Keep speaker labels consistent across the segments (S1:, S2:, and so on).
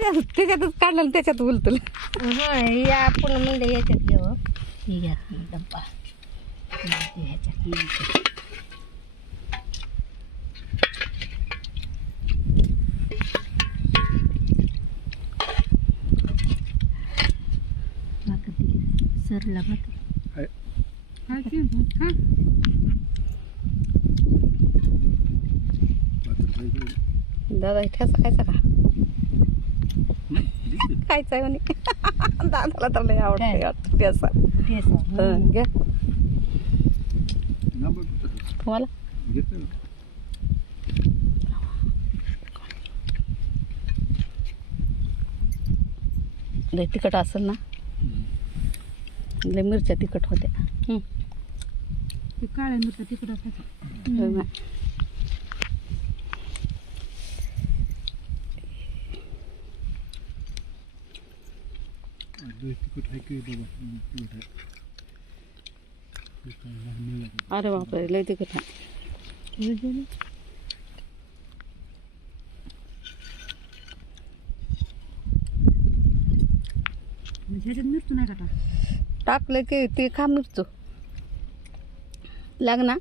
S1: त्याच्यात त्याच्यातच काढलं त्याच्यात बोलतो
S2: होय या आपण म्हणलं याच्यात हे घ्या डब्बा. हे ह्याच्यात. सरला
S1: दादा ठेसा खायचा का? खायचा आहे म्हणे. दादाला तर लय? आवडते ठेसा हं, घ्या तुम्हाला? लय तिखट असेल ना? लय मिरच्या तिखट होत्या. हं.
S2: ते काळ्या मिरच्या तिकडं असायचं
S1: होय अरे बापरे लय तिखट आहे
S2: ह्याच्यात मिरचू नाही का
S1: टाकलं की ते खा मिरचो लाग ना.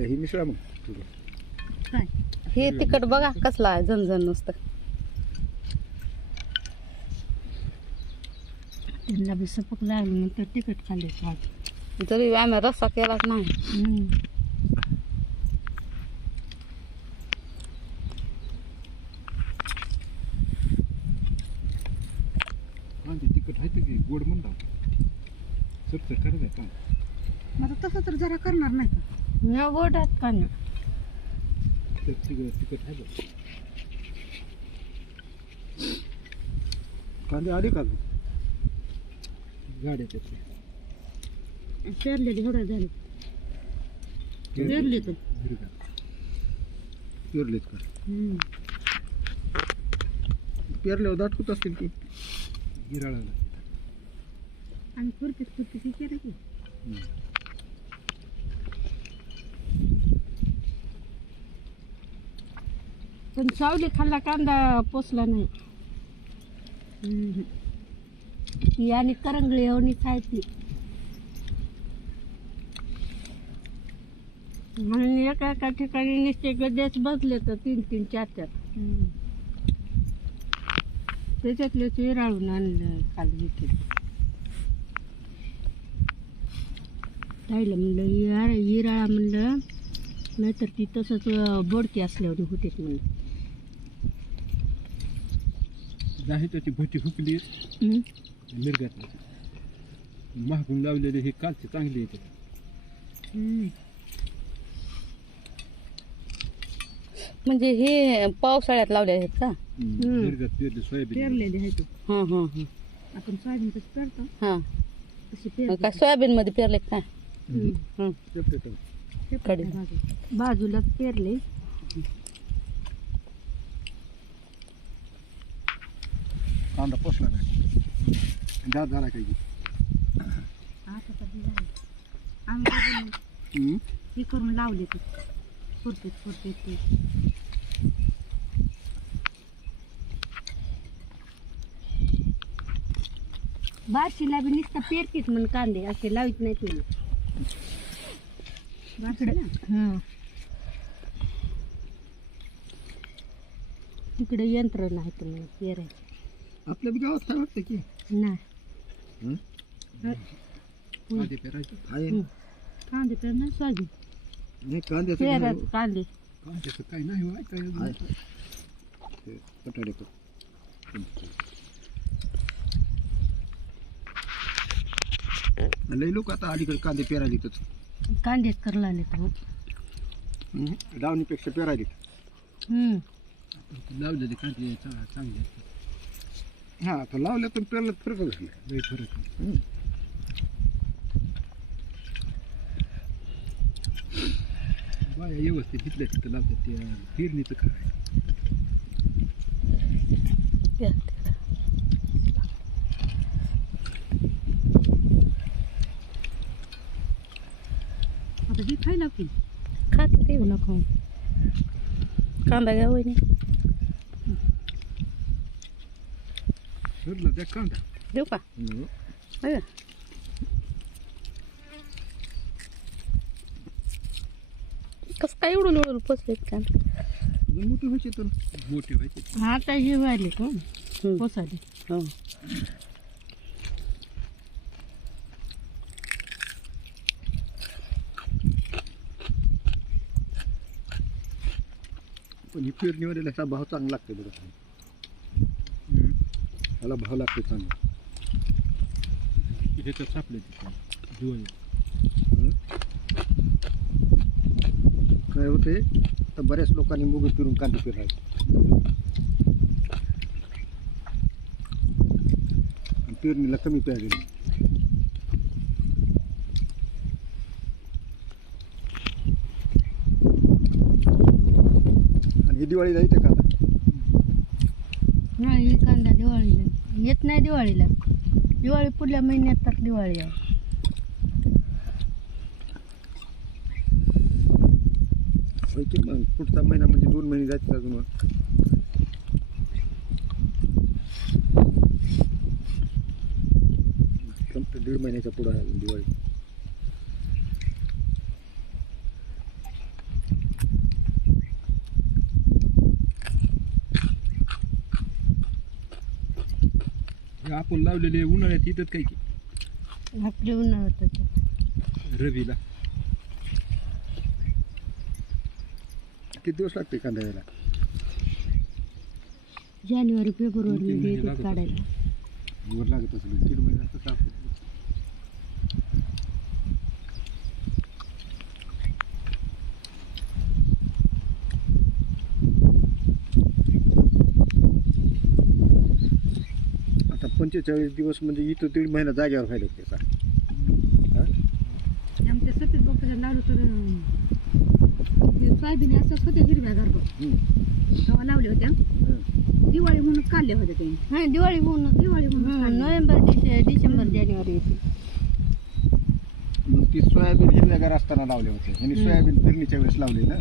S3: ही मिसळा मग
S2: काय?
S1: हे तिखट बघा कसला आहे झणझण नुसतं.
S2: त्यांना बी सपक लागलं तिखट खाल्ले
S1: जरी आम्ही रस्सा केलाच नाही.
S3: तिखट आहे की गोड खरं आहे का?
S2: तसं तर जरा करणार नाही का? न गोडात का ना
S3: आहे बघ. कांदे आले का गाड्या त्याचे
S2: पेरलेले एवढं झाले पेरले तर.
S3: पेरलेत का पेरल्यावर दाटकत असतील की गिराळाला
S2: आणि खुर्पीत हे केलं की पण सावली खाल्ला कांदा पोचला नाही ती आणि करंगळी एवढी खायची म्हणून एका एका ठिकाणी निश्चय गड्डेच बसले तर तीन तीन चार चार त्याच्यातले चिराळून आणलं काल विकेल राहिलं म्हणलं यार हिराळा म्हणलं नाहीतर ती तसंच बोडकी असल्यावर होतेच म्हणलं
S3: जाही त्याची भटी हुकली. मिरगात महागून लावलेले हे कालचे चांगले येते.
S1: म्हणजे हे पावसाळ्यात लावले आहेत का?
S3: मिरगात पेरले सोयाबीन.
S2: पेरलेले आहे ते.
S1: हां हां हां.
S2: आपण सोयाबीन पेरतो?
S1: हां.
S2: पेरले
S1: काय सोयाबीन मध्ये पेरले का? काय
S3: हम्म.
S1: हं. कडे.
S2: बाजूलाच पेरले.
S3: कांदा पोचला नाही जात झाला काही
S2: आता तर हे झालं. आम्ही काय बनवलं? हे करून लावले ते खुरपीत खुरपीत ते बारशीला बी नुसतं पेरकीत म्हण कांदे असे लावित नाही तुम्ही तिकडे यंत्र नाही तुम्ही पेरायचं
S3: आपल्या बी गावात काय वाटतं की.
S2: नाही.
S3: कांदे पेरायचे.
S2: कांदे तर नाही
S3: नाही कांद्याचं
S2: पेरत
S3: बी
S2: कांदे.
S3: कांद्याचं काही नाही हो, काय अजून. आहे. ते लोक आता अलीकडे कांदे पेरायले तर
S2: कांदेच आले तर
S3: लावणीपेक्षा पेरायले. लावलेले कांदे चा- चांगले. हा आता लावल्या पण पेरल्यात फरक झाला. लई फरक आहे. बाया व्यवस्थित तिथल्या तिथं लावतात ते पेरणीचं काय.
S2: आता हे खायला की
S1: खाते ते
S2: देऊ नका.
S1: कांदा घ्या वहिनी
S3: धरलं त्या कांदा
S1: देऊ का
S3: हं.
S1: बघा कसं काय एवढं एवढं पोचलेत कांदा
S3: अजून मोठी व्हायची तर मोठी व्हायची
S2: आता हे व्हायले का. पोसाले
S1: हो
S3: पण ही असा भाव चांगला लागते बघा त्याला भाव लागतो चांगला.
S4: तिथे तर सापले दिवाळी
S3: हं? काय होते तर बऱ्याच लोकांनी मुग फिरून कांदे पेरायचे आणि पेरणीला कमी प्यायले आणि ही दिवाळीला येते कांदा
S2: नाही कांदा दिवाळीला येत नाही दिवाळीला. दिवाळी पुढल्या महिन्यात तर दिवाळी आहे.
S3: मग? पुढचा महिना म्हणजे दोन महिने जायचे अजून मग. दीड महिन्याच्या पुढं दिवाळी.
S4: हे आपण लावलेले उन्हाळ्यात येतात काय की?
S2: आपली उन्हाळ्यात होतं.
S4: रवीला.
S3: किती दिवस लागते कांदा यायला?
S2: जानेवारी
S4: तीन
S2: फेब्रुवारी मध्ये येतात काढायला.
S3: वर लागत असेल. दीड महिना पंचेचाळीस दिवस म्हणजे इथं दीड महिना जागेवर व्हायला त्याचा हा?
S2: आमच्या सतीश बाप्पाच्या लावलं तर ते सोयाबीन होते हिरव्या गार
S3: हम्म.
S2: तेव्हा लावले होत्या.
S3: हं.
S2: दिवाळी म्हणून काढले होते ते हा दिवाळी म्हणून. दिवाळी म्हणून नोव्हेंबर डिसेंबर जानेवारी
S3: मग ती सोयाबीन हिरव्यागार असताना लावले होते. आणि. सोयाबीन पेरणीच्या वेळेस लावले ना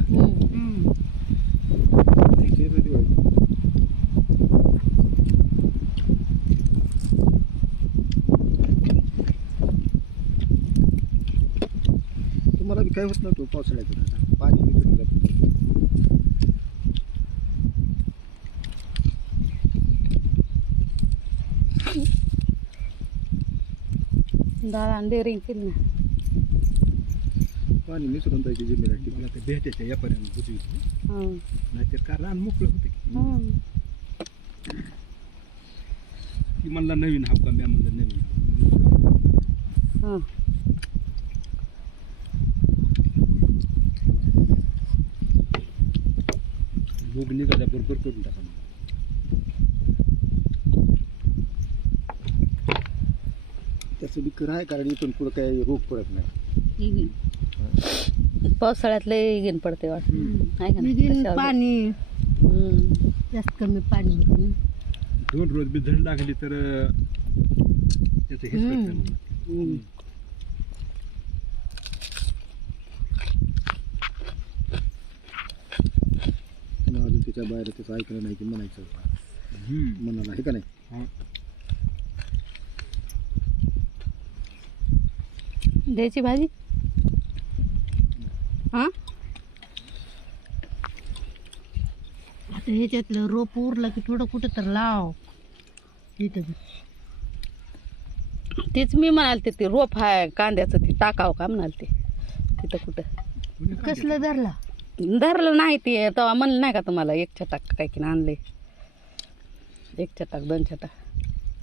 S3: ते तर दिवाळी तुम्हाला बी काय होत नव्हतं पावसाळ्याचं आता. पाणी निघून जातं
S1: डाळ आणि डेअरिंग केली ना
S3: पाणी मिसळून जायची जमिनीला
S4: मला ते भेटायच्या यापर्यंत बुजवी
S1: हो.
S4: नाहीतर का रान मोकळं होते
S1: हो.
S4: की म्हणला नवीन हाव का म्या म्हणलं नवीन हाव.
S1: हो.
S4: भूक निघाल्या बरोबर करून टाका.
S3: त्याचं बी खरं आहे कारण इथून पुढं काही रोग पडत नाही
S1: पावसाळ्यात लय घेण पडते वाटत आहे का नाही? कशावर?
S2: पाणी
S1: हम्म.
S2: जास्त कमी पाणी होतं.
S4: दोन रोज बी झड लागली तर अं, त्याचं हेच
S2: हम्म.
S4: करतं म्हणलं.
S1: हम्म.
S3: त्याच्या बाहेर त्याचं ऐकलं नाही की म्हणायचं. मनाला आहे का नाही
S4: हा.
S1: द्यायची भाजी हा
S2: आता ह्याच्यातलं रोप उरलं की थोडं कुठं तर लाव बी.
S1: तेच मी म्हणालते ते रोप आहे कांद्याचं ते टाकावं का म्हणालते. तिथं कुठं?
S2: कसलं धरला?
S1: धरलं नाही ते तेव्हा म्हणलं नाही का तुम्हाला एक छटाक काय की आणले एक छटाक दोन छटाक?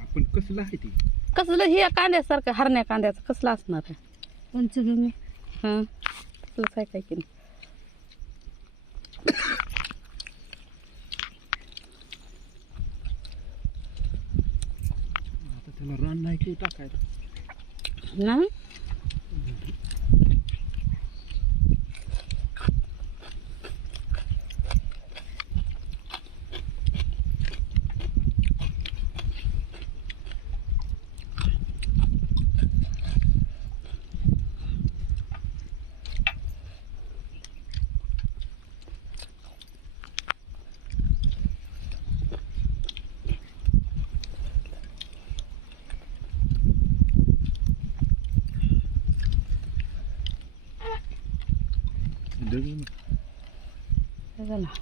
S4: आपण कसलं आहे ते?
S1: कसलं हे कांद्यासारखं हरण्या कांद्याचं कसलं असणार आहे?
S2: पंचगंगे.
S1: हां आहे काय की नाही.
S4: आता त्याला रान नाही की टाकायला
S1: ना
S3: झालं ना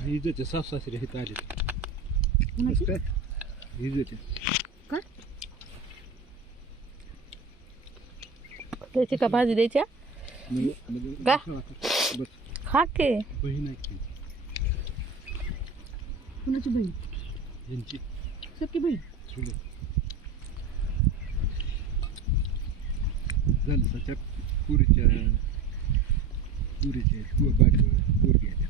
S4: हिजचे सासू सासरे हे आले
S3: काय
S4: हिजचे
S2: का
S1: द्यायची का? भाजी द्यायची
S4: म्हणजे
S1: का?
S4: बस
S1: खा के.
S4: बहीण आहे
S2: कुणाची बहीण?
S4: यांची.
S2: सख्खी बहीण?
S4: चुलत पुरीच्या पुरीच्या बायको पोरगी आहे.